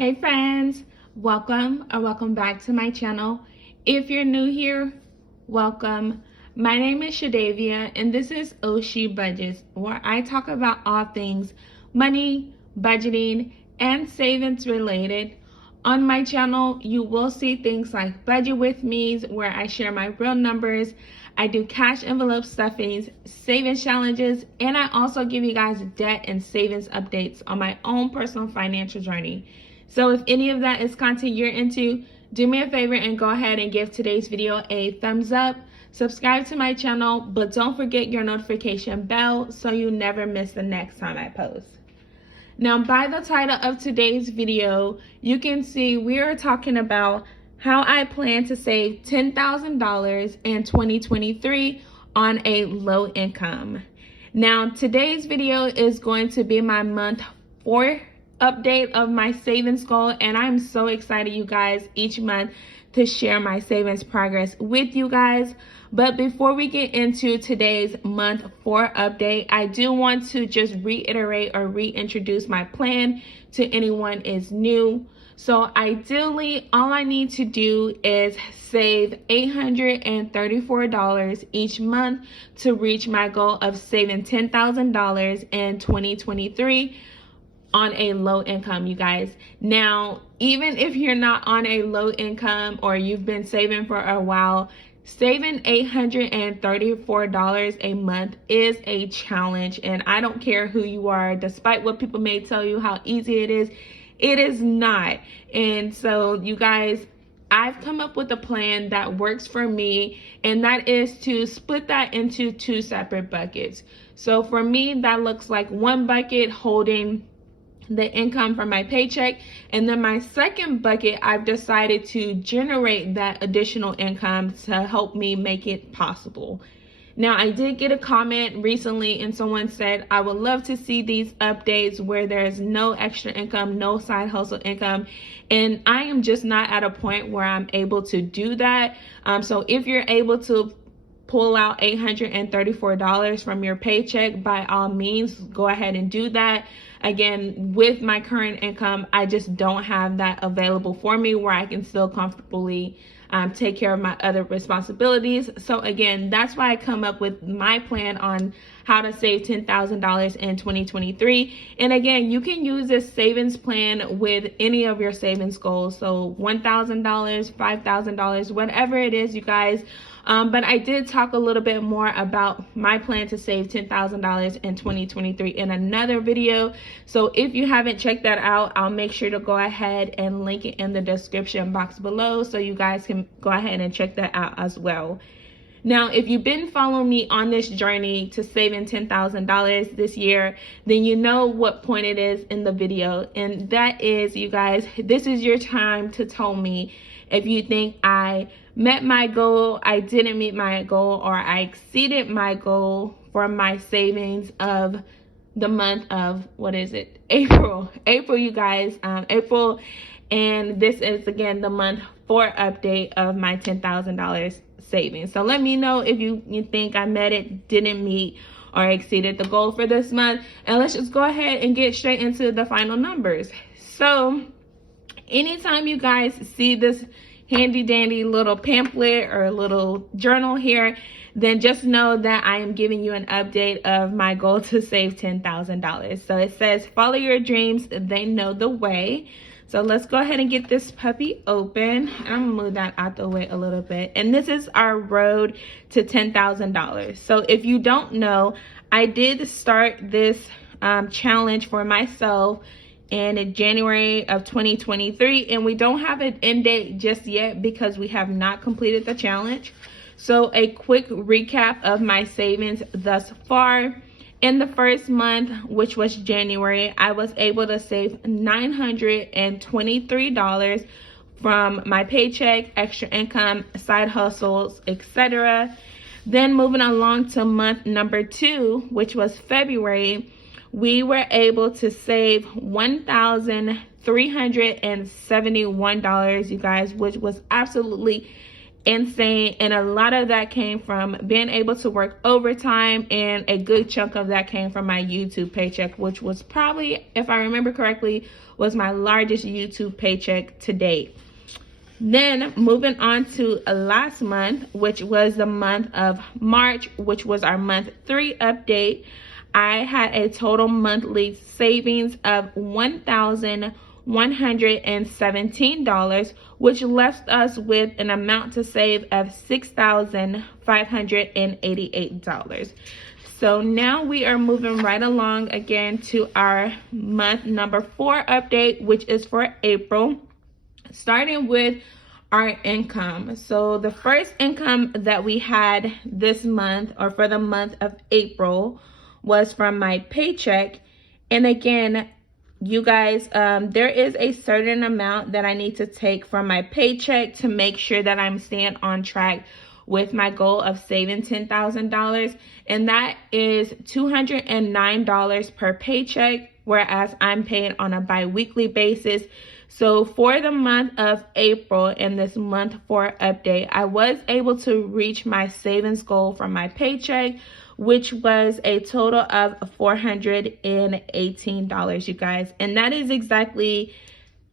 Hey friends, welcome back to my channel. If you're new here, welcome. My name is Shadavia and this is Oshi Budgets, where I talk about all things money, budgeting, and savings related. On my channel, you will see things like budget with me's, where I share my real numbers. I do cash envelope stuffings, savings challenges, and I also give you guys debt and savings updates on my own personal financial journey. So if any of that is content you're into, do me a favor and go ahead and give today's video a thumbs up. Subscribe to my channel, but don't forget your notification bell so you never miss the next time I post. Now, by the title of today's video, you can see we are talking about how I plan to save $10,000 in 2023 on a low income. Now, today's video is going to be my month 4 update of my savings goal, and I'm so excited, you guys, each month to share my savings progress with you guys. But before we get into today's month 4 update, I do want to just reiterate or reintroduce my plan to anyone is new. So ideally, all I need to do is save $834 each month to reach my goal of saving $10,000 in 2023 on a low income, you guys. Now, even if you're not on a low income or you've been saving for a while, saving $834 a month is a challenge, and I don't care who you are, despite what people may tell you how easy it is not. And so, you guys, I've come up with a plan that works for me, and that is to split that into 2 separate buckets. So for me, that looks like one bucket holding the income from my paycheck, and then my second bucket, I've decided to generate that additional income to help me make it possible. Now, I did get a comment recently and someone said, I would love to see these updates where there's no extra income, no side hustle income. And I am just not at a point where I'm able to do that. So if you're able to pull out $834 from your paycheck, by all means, go ahead and do that. Again, with my current income, I just don't have that available for me where I can still comfortably take care of my other responsibilities. So again, that's why I come up with my plan on how to save $10,000 in 2023. And again, you can use this savings plan with any of your savings goals. So $1,000, $5,000, whatever it is, you guys. But I did talk a little bit more about my plan to save $10,000 in 2023 in another video. So if you haven't checked that out, I'll make sure to go ahead and link it in the description box below so you guys can go ahead and check that out as well. Now, if you've been following me on this journey to saving $10,000 this year, then you know what point it is in the video. And that is, you guys, this is your time to tell me if you think I met my goal, I didn't meet my goal, or I exceeded my goal for my savings of the month of, what is it? April, you guys, April. And this is, again, the month 4 update of my $10,000 savings. So let me know if you think I met it, didn't meet, or exceeded the goal for this month. And let's just go ahead and get straight into the final numbers. So anytime you guys see this handy dandy little pamphlet or little journal here, then just know that I am giving you an update of my goal to save $10,000. So it says, follow your dreams, they know the way. So let's go ahead and get this puppy open. I'm gonna move that out the way a little bit. And this is our road to $10,000. So if you don't know, I did start this challenge for myself in January of 2023, and we don't have an end date just yet because we have not completed the challenge. So a quick recap of my savings thus far. In the first month, which was January, I was able to save $923 from my paycheck, extra income, side hustles, etc. Then moving along to month number 2, which was February, we were able to save $1,371, you guys, which was absolutely insane, and a lot of that came from being able to work overtime, and a good chunk of that came from my YouTube paycheck, which was probably, if I remember correctly, was my largest YouTube paycheck to date. Then moving on to last month, which was the month of March, which was our month 3 update, I had a total monthly savings of $1,117, which left us with an amount to save of $6,588. So now we are moving right along again to our month number 4 update, which is for April, starting with our income. So the first income that we had this month, or for the month of April, was from my paycheck. And again, you guys, there is a certain amount that I need to take from my paycheck to make sure that I'm staying on track with my goal of saving $10,000, and that is $209 per paycheck, whereas I'm paid on a bi-weekly basis. So for the month of April, in this month 4 update, I was able to reach my savings goal from my paycheck, which was a total of $418, you guys. And that is exactly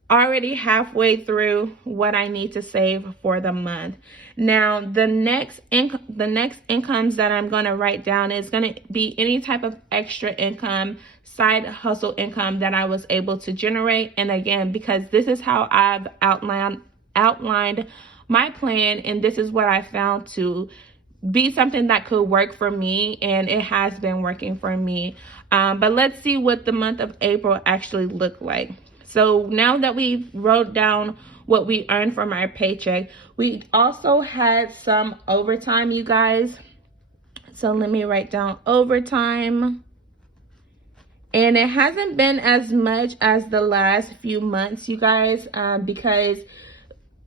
already halfway through what I need to save for the month. Now, the next incomes that I'm going to write down is going to be any type of extra income, side hustle income that I was able to generate. And again, because this is how I've outlined my plan, and this is what I found to be something that could work for me, and it has been working for me. But let's see what the month of April actually looked like. So now that we wrote down what we earned from our paycheck, we also had some overtime, you guys. So let me write down overtime. And it hasn't been as much as the last few months, you guys, because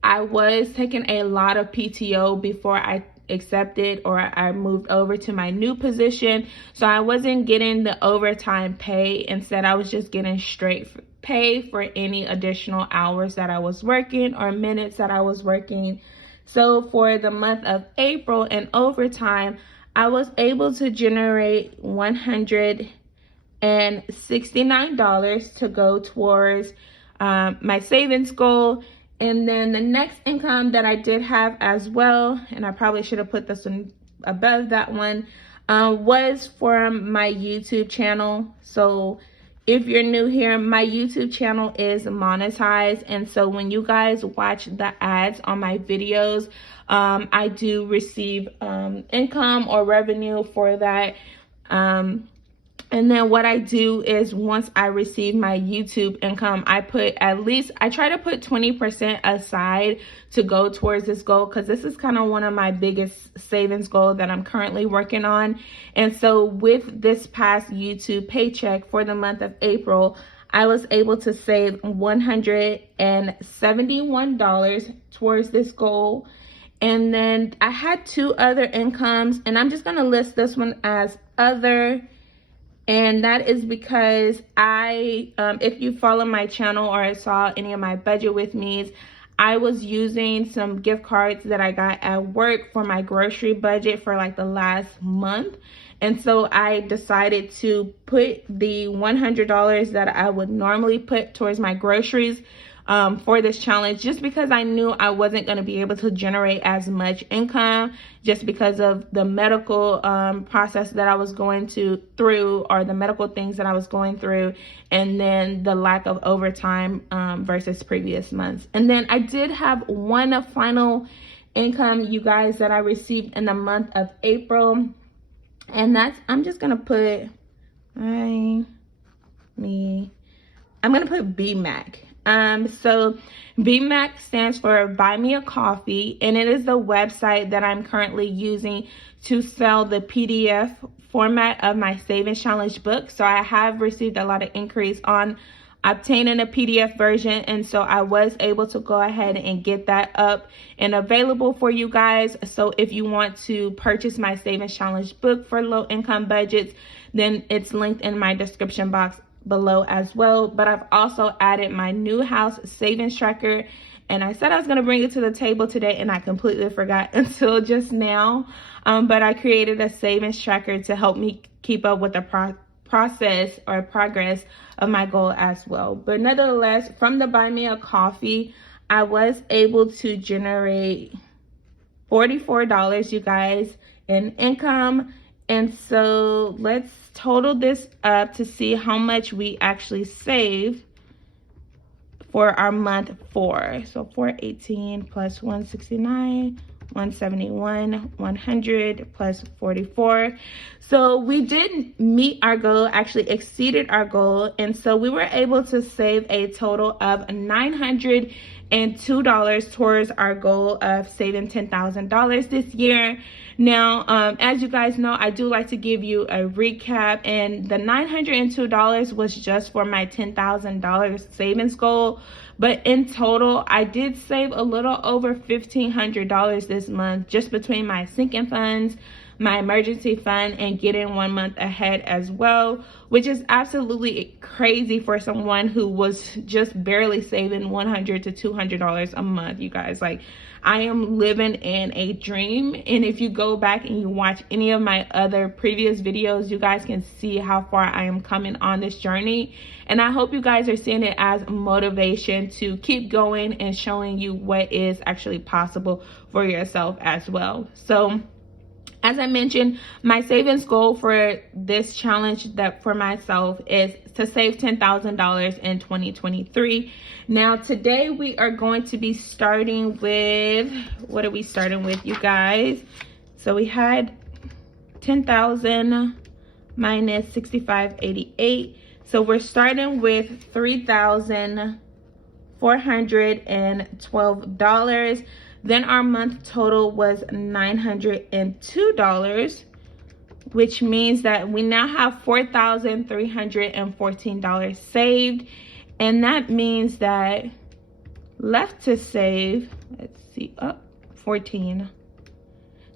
I was taking a lot of PTO before I accepted or I moved over to my new position. So I wasn't getting the overtime pay. Instead, I was just getting straight pay for any additional hours that I was working or minutes that I was working. So for the month of April and overtime, I was able to generate $169 to go towards my savings goal. And then the next income that I did have as well, and I probably should have put this one above that one, was from my YouTube channel. So if you're new here, my YouTube channel is monetized. And so when you guys watch the ads on my videos, I do receive income or revenue for that. And then what I do is once I receive my YouTube income, I try to put 20% aside to go towards this goal, because this is kind of one of my biggest savings goals that I'm currently working on. And so with this past YouTube paycheck for the month of April, I was able to save $171 towards this goal. And then I had 2 other incomes, and I'm just going to list this one as other. And that is because if you follow my channel or saw any of my budget with me's, I was using some gift cards that I got at work for my grocery budget for like the last month. And so I decided to put the $100 that I would normally put towards my groceries for this challenge, just because I knew I wasn't going to be able to generate as much income just because of the medical process that I was going through, or the medical things that I was going through, and then the lack of overtime versus previous months. And then I did have one final income, you guys, that I received in the month of April, and that's, I'm just going to put I'm going to put BMAC. So BMAC stands for Buy Me a Coffee, and it is the website that I'm currently using to sell the PDF format of my Savings Challenge book. So I have received a lot of inquiries on obtaining a PDF version, and so I was able to go ahead and get that up and available for you guys. So if you want to purchase my Savings Challenge book for low income budgets, then it's linked in my description box below as well. But I've also added my new house savings tracker, and I said I was going to bring it to the table today, and I completely forgot until just now. But I created a savings tracker to help me keep up with the process or progress of my goal as well. But nevertheless, from the Buy Me a Coffee, I was able to generate $44, you guys, in income. And so let's total this up to see how much we actually saved for our month 4. So 418 plus 169, 171, 100 plus 44. So we did meet our goal, actually exceeded our goal. And so we were able to save a total of $902 towards our goal of saving $10,000 this year. Now, as you guys know, I do like to give you a recap, and the $902 was just for my $10,000 savings goal. But in total, I did save a little over $1,500 this month just between my sinking funds, my emergency fund, and getting 1 month ahead as well, which is absolutely crazy for someone who was just barely saving $100 to $200 a month, you guys. Like, I am living in a dream. And if you go back and you watch any of my other previous videos, you guys can see how far I am coming on this journey. And I hope you guys are seeing it as motivation to keep going and showing you what is actually possible for yourself as well. So as I mentioned, my savings goal for this challenge that for myself is to save $10,000 in 2023. Now, today we are going to be starting with, what are we starting with, you guys? So we had 10,000 minus 6588. So we're starting with $3,412. Then our month total was $902, which means that we now have $4,314 saved. And that means that left to save, let's see, 14.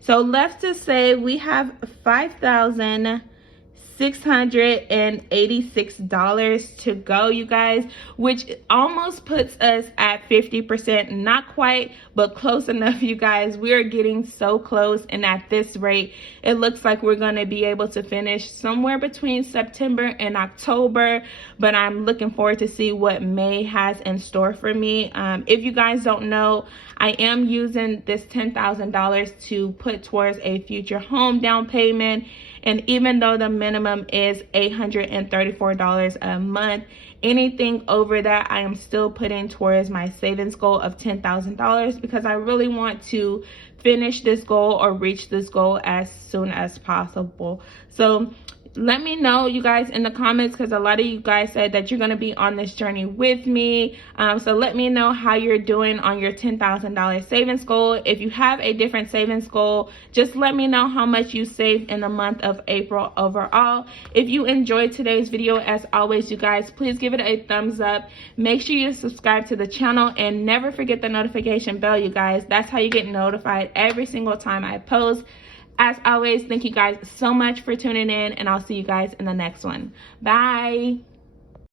So left to save, we have $5,686 to go, you guys, which almost puts us at 50%. Not quite, but close enough, you guys. We are getting so close, and at this rate, it looks like we're going to be able to finish somewhere between September and October, but I'm looking forward to see what May has in store for me. If you guys don't know, I am using this $10,000 to put towards a future home down payment. And even though the minimum is $834 a month, anything over that I am still putting towards my savings goal of $10,000 because I really want to finish this goal or reach this goal as soon as possible. So let me know, you guys, in the comments, because a lot of you guys said that you're going to be on this journey with me. So let me know how you're doing on your $10,000 savings goal. If you have a different savings goal, just let me know how much you saved in the month of April overall. If you enjoyed today's video, as always, you guys, please give it a thumbs up. Make sure you subscribe to the channel and never forget the notification bell, you guys. That's how you get notified every single time I post. As always, thank you guys so much for tuning in, and I'll see you guys in the next one. Bye.